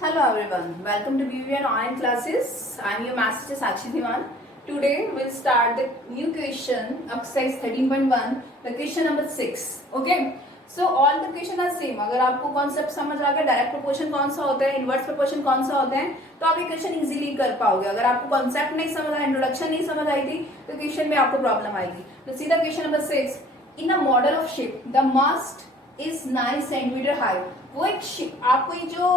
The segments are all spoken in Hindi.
Hello everyone, welcome to BBN online classes. I am your master teacher Sakshi Dhiman. Today we'll start the new question, exercise 13.1, the question number 6. Okay, so all the question are same. अगर आपको concept समझ आ गया, direct proportion कौन सा होता है, inverse proportion कौन सा होता है, तो आप ये question easily कर पाओगे. अगर आपको concept नहीं समझ आया, introduction नहीं समझ आई थी, तो question में आपको problem आएगी. तो सीधा question number 6. In a model of ship, the mast is 9 centimeter high. वो एक आपको ये जो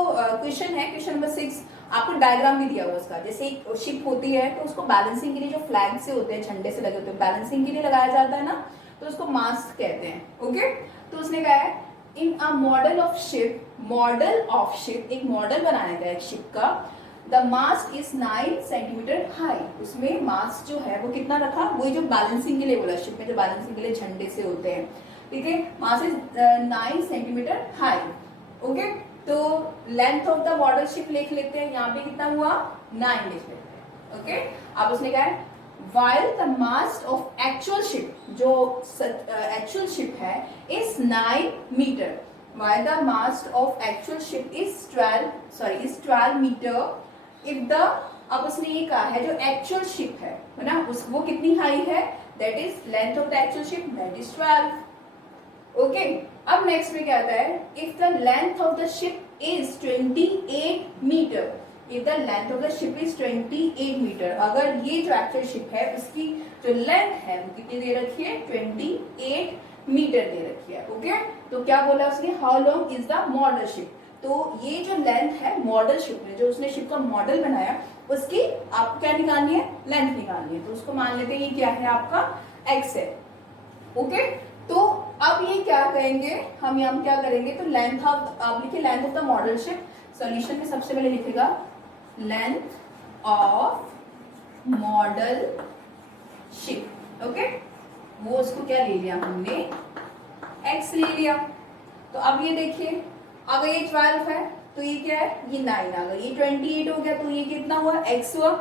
क्वेश्चन है, क्वेश्चन नंबर 6, आपको डायग्राम भी दिया हुआ उसका. जैसे एक शिप होती है तो उसको बैलेंसिंग के लिए जो फ्लैग से होते हैं, झंडे से लगे होते हैं, बैलेंसिंग के लिए लगाया जाता है ना, तो उसको मास्ट कहते हैं. ओके, तो उसने कहा है in a model of ship, एक मॉडल बनाया गया एक शिप का. The mast is 9 centimetre high. उसमें मास्ट जो है वो कितना रखा, वही जो बैलेंसिंग के लिए बोला, शिप में जो बैलेंसिंग के लिए झंडे से होते हैं. ठीक है, मास्ट इज 9 सेंटीमीटर हाई. ओके, तो length of the model ship लिख लेते हैं. यहाँ पे कितना हुआ, 9 लिख लेते हैं. ओके, अब उसने कहा है while the mast of actual ship, जो एक्चुअल शिप है, is 9 metre. while the mast of actual ship is 12 metre. if the, अब उसने ये कहा है जो एक्चुअल शिप है ना, उस वो कितनी हाई है, that is length of the actual ship, that is 12. Okay, अब नेक्स्ट में क्या आता है, if the length of the ship is 28 metre. If the length of the ship is 28 metre, अगर ये जो एक्चुअल शिप है उसकी जो लेंथ है वो कितनी दे रखी है, 28 मीटर दे रखी है. ओके, तो क्या बोला उसने, how long is the model ship. तो ये जो लेंथ है मॉडल शिप में, जो उसने शिप का मॉडल बनाया, उसकी आपको क्या निकालनी है, लेंथ निकालनी है. तो उसको मान लेते हैं ये क्या है, आपका एक्स है. ओके, तो अब ये क्या कहेंगे, हम यहाँ क्या करेंगे, तो लेंथ ऑफ, आप लिखिए length of the model ship. Solution में सबसे पहले लिखेगा length of model ship. Okay, वो उसको क्या ले लिया हमने, एक्स ले लिया. तो अब ये देखिए, अगर ये 12 है तो ये क्या है, ये 9 आ गया. ये 28 हो गया तो ये कितना हुआ, एक्स हुआ.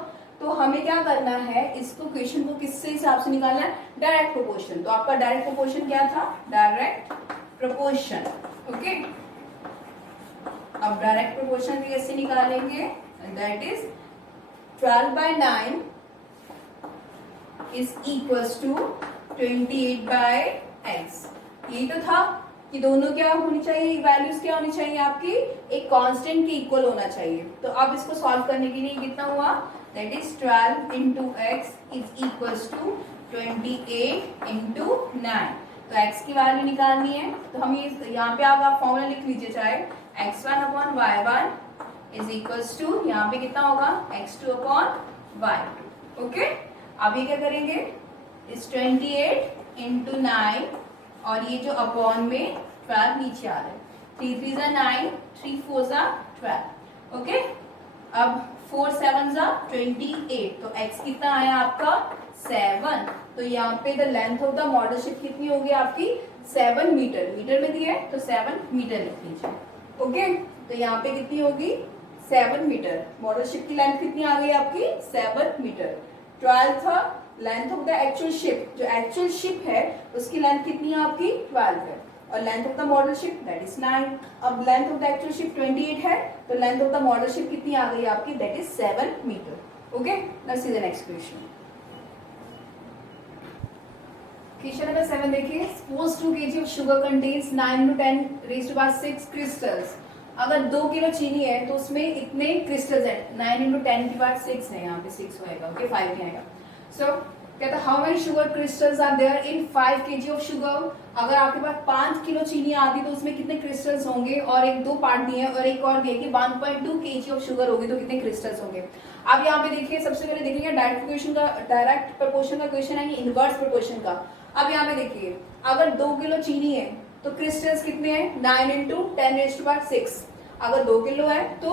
तो हमें क्या करना है, इसको क्वेश्चन को किससे हिसाब से निकालना है, डायरेक्ट प्रोपोर्शन. तो आपका डायरेक्ट प्रोपोर्शन क्या था, डायरेक्ट प्रोपोर्शन. ओके, अब डायरेक्ट प्रोपोर्शन भी कैसे निकालेंगे, that is 12/9 is equals to 28/x. यही तो था कि दोनों क्या होनी चाहिए, वैल्यूज क्या होनी चाहिए आपकी, एक कांस्टेंट के इक्वल होना चाहिए. तो अब इसको सॉल्व करने के लिए कितना हुआ, that is 12 into x is equals to 28 into 9. तो x की वैल्यू निकालनी है. तो हम ये यहाँ पे आप फॉर्मूला लिख लीजिए, चाहे x1 upon y1 is equals to, यहाँ पे कितना होगा, x2 upon y2. ओके, अब ये क्या करेंगे, इस 28 into 9 और ये जो अपॉन में 12 नीचे आ रहा है, 3 3 जा 9, 3 4 जा 12. ओके, अब 4 7 जा 28. तो x कितना आया आपका, 7. तो यहाँ पे the length of the model ship कितनी होगी आपकी, 7 मीटर. मीटर में दिया है तो 7 मीटर लिख लीजिए. ओके, तो यहाँ पे कितनी होगी, 7 मीटर. मॉडल शिप की लेंथ कितनी आ गई आपकी, 7 मीटर. 12 था length of the actual ship, जो एक्चुअल शिप है उसकी लेंथ कितनी है आपकी, 12 है. और length of the model ship that is 9. अब length of the actual ship 28 है, तो length of the model ship कितनी आ गई आपकी, that is 7 metre. Okay, let's see the next question. Question number 7 देखिए, suppose 2 kg of sugar contains 9 into 10 raised to power 6 crystals. अगर 2 किलो चीनी है तो उसमें इतने क्रिस्टल्स है, 9 into 10 की पावर 6 है, यहाँ पे 6 होएगा. ओके, 5 नहीं आएगा. सो कहता है how many sugar crystals are there in 5 kg of sugar. अगर आपके पास 5 किलो चीनी आती तो उसमें कितने क्रिस्टल्स होंगे, और एक दो पार्ट दिए और एक और दिए कि 1.2 kg ऑफ शुगर होगी तो कितने क्रिस्टल्स होंगे. अब यहाँ पे देखिए, सबसे पहले देखेंगे डायरेक्ट प्रोपोर्शन का क्वेश्चन है, इनवर्स प्रोपोर्शन का. अब यहाँ पे देखिए, अगर 2 किलो चीनी है तो क्रिस्टल्स कितने हैं, 9 into 10 raised to power 6. अगर 2 किलो है तो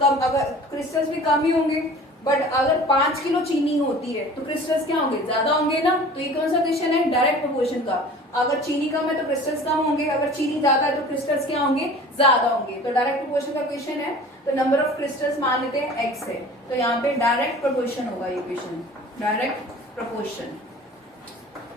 कम, अगर क्रिस्टल्स भी कम ही होंगे. बट अगर 5 किलो चीनी होती है तो क्रिस्टल्स क्या होंगे, ज्यादा होंगे ना. तो ये कौन सा क्वेश्चन है, डायरेक्ट प्रोपोर्शन का. अगर चीनी कम है तो क्रिस्टल्स कम होंगे, अगर चीनी ज्यादा है तो क्रिस्टल्स क्या होंगे, ज्यादा होंगे. तो डायरेक्ट प्रोपोर्शन का क्वेश्चन है, तो नंबर ऑफ क्रिस्टल्स मान लेते हैं x है. तो यहाँ पे डायरेक्ट प्रोपोर्शन होगा ये क्वेश्चन, डायरेक्ट प्रोपोर्शन.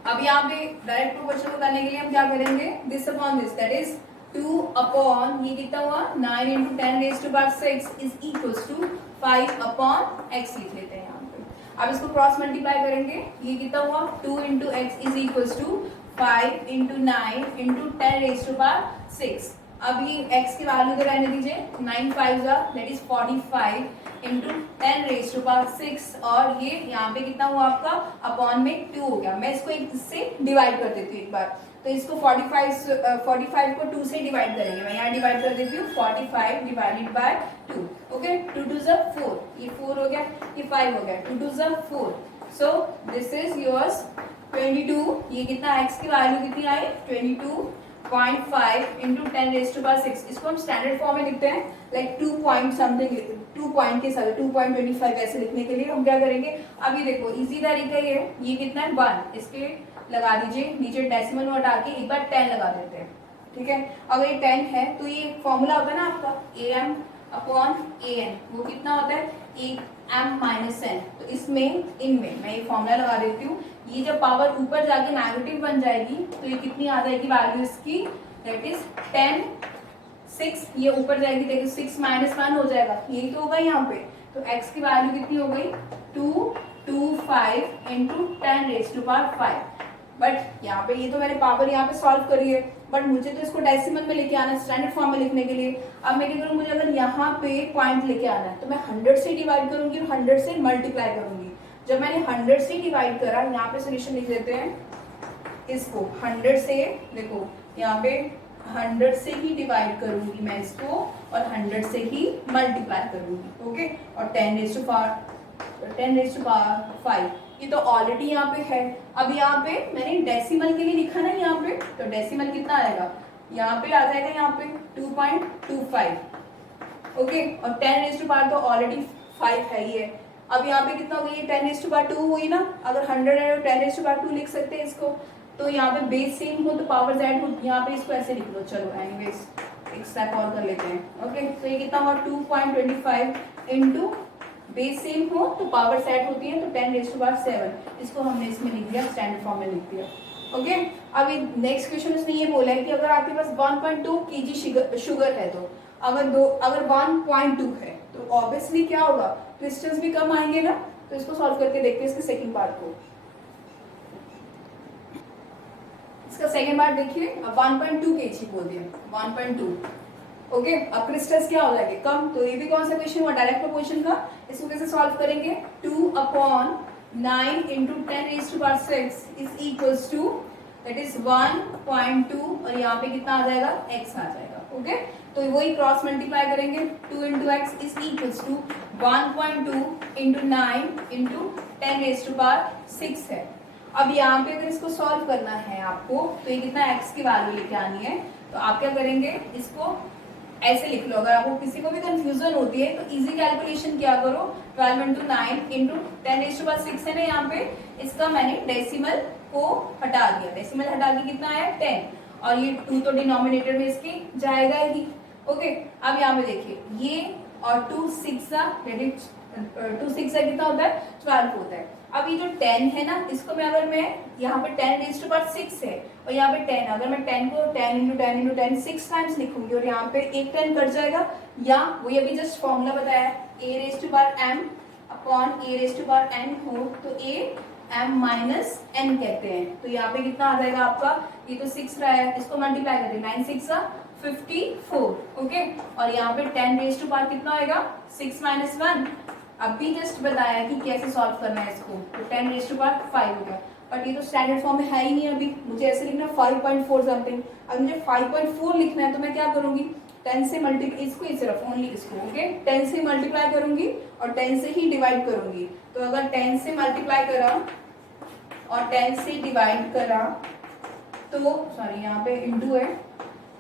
अब यहाँ पे डायरेक्ट प्रोपोर्शन को करने के लिए हम क्या करेंगे, this upon this, that is 2 upon ये कितना हुआ 9 into 10 raise to power 6 is equals to 5 upon x लिख लेते हैं यहाँ पे। अब इसको क्रॉस मल्टीप्लाई करेंगे, ये कितना हुआ 2 into x is equals to 5 into 9 into 10 raise to power 6। अब ये x की वैल्यू इधर रहने दीजिए, 9 5 that is 45 into 10 raise to power 6 और ये यहाँ पे कितना हुआ आपका अपॉन में 2 हो गया। मैं इसको एक से डिवाइड कर देती हूँ एक बार, तो इसको 45 को 2 से डिवाइड करेंगे। मैं यहाँ डिवाइड कर देती हूँ 45 डिवाइडेड बाय 2। ओके 2 2 ज़ा 4, ये 4 हो गया, ये 5 हो गया, 2 2 ज़ा 4। So this is yours 22। ये कितना x की वैल्यू कितनी आई 22.5 इंटू 10 रेज टू पावर 6। इसको हम स्टैंडर्ड फॉर्म में लिखते हैं लाइक 2 पॉइंट समथिंग, 2 पॉइंट के साथ 2.25 ऐसे लिखने के लिए हम क्या करेंगे, अभी देखो इजी तरीका ये कितना है 1, इसके लगा दीजिए नीचे डेसिमल में हटा के एक बार 10 लगा देते हैं। ठीक है, अगर ये 10 है तो ये फॉर्मूला होता है ना आपका am अपॉन an, वो कितना होता है am माइनस n। तो इसमें इनमें मैं ये फॉर्मूला लगा देती हूँ। ये जब पावर ऊपर जाके नेगेटिव बन जाएगी तो ये कितनी आ जाएगी वैल्यू इसकी, दैट इज 10 6, ये ऊपर जाएगी देखिए 6 माइनस 1 हो जाएगा, यही तो होगा यहाँ पे। तो x की वैल्यू कितनी हो गई 225 into 10 raise to power 5। But यहाँ पे ये तो मैंने पावर यहाँ पे सॉल्व करी है, बट मुझे तो इसको डेसिमल में लेके आना है स्टैंडर्ड फॉर्म में लिखने के लिए। अब मैं क्या करूँ, मुझे अगर यहाँ पे पॉइंट लेके आना है तो मैं 100 से डिवाइड करूंगी और 100 से मल्टीप्लाई करूंगी। जब मैंने 100 से डिवाइड करा, यहाँ पे सोल्यूशन लिख देते हैं, इसको 100 से देखो यहाँ पे 100 से ही डिवाइड करूंगी मैं इसको और 100 से ही मल्टीप्लाई करूंगी। ओके, और 10 रेज टू पावर 5 ये तो ऑलरेडी यहाँ पे है। अब यहाँ पे मैंने डेसिमल के लिए लिखा ना यहाँ पे, तो डेसिमल कितना आएगा यहाँ पे आ जाएगा यहाँ पे 2.25। ओके, और 10 रेज टू पावर तो ऑलरेडी 5 है ही है। अब यहाँ पे कितना हो गया, 10 रेज टू पावर 2 हुई ना, अगर 100 है तो 10 रेज टू पावर 2 लिख सकते हैं इसको। तो यहाँ पे बेस सेम हो तो पावर जेड हो, यहाँ पे इसको ऐसे लिख लो। चलो एनीवेज एक स्टेप और कर लेते हैं। ओके, तो ये कितना हुआ 2.25 इंटू बेस सेम हो तो पावर सेट होती है तो 10 रेज टू पावर 7, इसको हमने इसमें लिख दिया, स्टैंडर्ड फॉर्म में लिख दिया। ओके, अब नेक्स्ट क्वेश्चन उसने ये बोला है कि अगर आपके पास 1.2 kg शुगर है तो अगर 1.2 है तो ऑब्वियसली क्या होगा, क्रिस्टल्स भी कम आएंगे ना। तो इसको सॉल्व करके देखते हैं इसके सेकंड पार्ट को। इसका सेकंड पार्ट देखिए, 1.2 kg बोल दिया 1.2। ओके, अब क्रिस्टल्स क्या हो जाएंगे कम, तो ये भी कौन सा क्वेश्चन हुआ, डायरेक्ट प्रोपोर्शन का। इसको कैसे सॉल्व करेंगे, 2 upon 9 into 10 raise to power 6 is equals to that is 1.2 और यहाँ पे कितना आ जाएगा x आ जाएगा। ओके, तो वही क्रॉस मल्टीप्लाई करेंगे, 2 into x is equals to 1.2 into 9 into 10 raise to power 6 है। अब यहाँ पे अगर इसको सॉल्व करना है आपको तो ये कितना x की वैल्यू लेके आनी है, तो आप क्या करेंगे, इसको ऐसे लिख लो। अगर आपको किसी को भी कंफ्यूजन होती है तो इजी कैलकुलेशन क्या करो, 12 into 9 into 10 raise to power 6 है ना यहाँ पे, इसका मैंने डेसिमल को हटा दिया, डेसिमल हटा के कितना आया 10, और ये 2 तो डिनोमिनेटर में इसके जाएगा ही। ओके, अब यहाँ पे देखिए ये और 2 6 कितना होता है 12 होता है। अब ये जो 10 है ना, इसको मैं अगर मैं यहाँ पे 10 रेज टू पावर 6 है और यहाँ पे 10, अगर मैं 10 को 10 इंटू 10 इंटू 10 6 टाइम्स लिखूंगी और यहाँ पे एक 10 कट जाएगा, या वही अभी जस्ट फॉर्मूला बताया a raise to power m upon a raise to power n हो तो a m माइनस n कहते हैं। तो यहाँ पे कितना आ जाएगा आपका, ये तो 6 रहा है, इसको मल्टीप्लाई करते 9 6 54। ओके, और यहाँ पे 10 रेज टू पावर कितना आएगा 6 माइनस 1, अभी जस्ट बताया कि कैसे सॉल्व करना है इसको, तो 10 रेज टू पावर 5 हो गया। बट ये तो स्टैंडर्ड फॉर्म में है ही नहीं, अभी मुझे ऐसे लिखना 5.4 समथिंग। अब मुझे 5.4 लिखना है तो मैं क्या करूंगी, 10 से मल्टीप्लाई, इसको ही सिर्फ ओनली इसको, ओके 10 से मल्टीप्लाई करूंगी और 10 से ही डिवाइड करूंगी। तो अगर 10 से मल्टीप्लाई करा और 10 से डिवाइड करा तो सॉरी यहाँ पे इंटू है,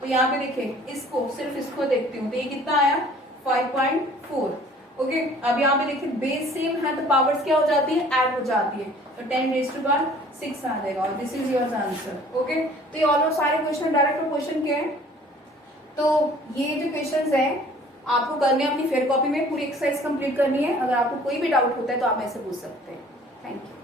तो यहाँ पे देखिए इसको सिर्फ इसको देखती हूँ तो ये कितना आया 5.4। ओके, अब यहाँ पे देखिए बेस सेम है तो पावर्स क्या हो जाती है, ऐड हो जाती है, तो 10 रेज टू पावर 6 आ जाएगा और this is your answer. Okay, तो ये ऑलमोस्ट सारे क्वेश्चन डायरेक्ट क्वेश्चन के हैं। तो ये जो क्वेश्चंस हैं आपको करने हैं अपनी फेयर कॉपी में, पूरी एक्सरसाइज कंप्लीट करनी है। अगर आपको कोई भी डाउट होता है तो आप ऐसे पूछ सकते हैं। Thank you.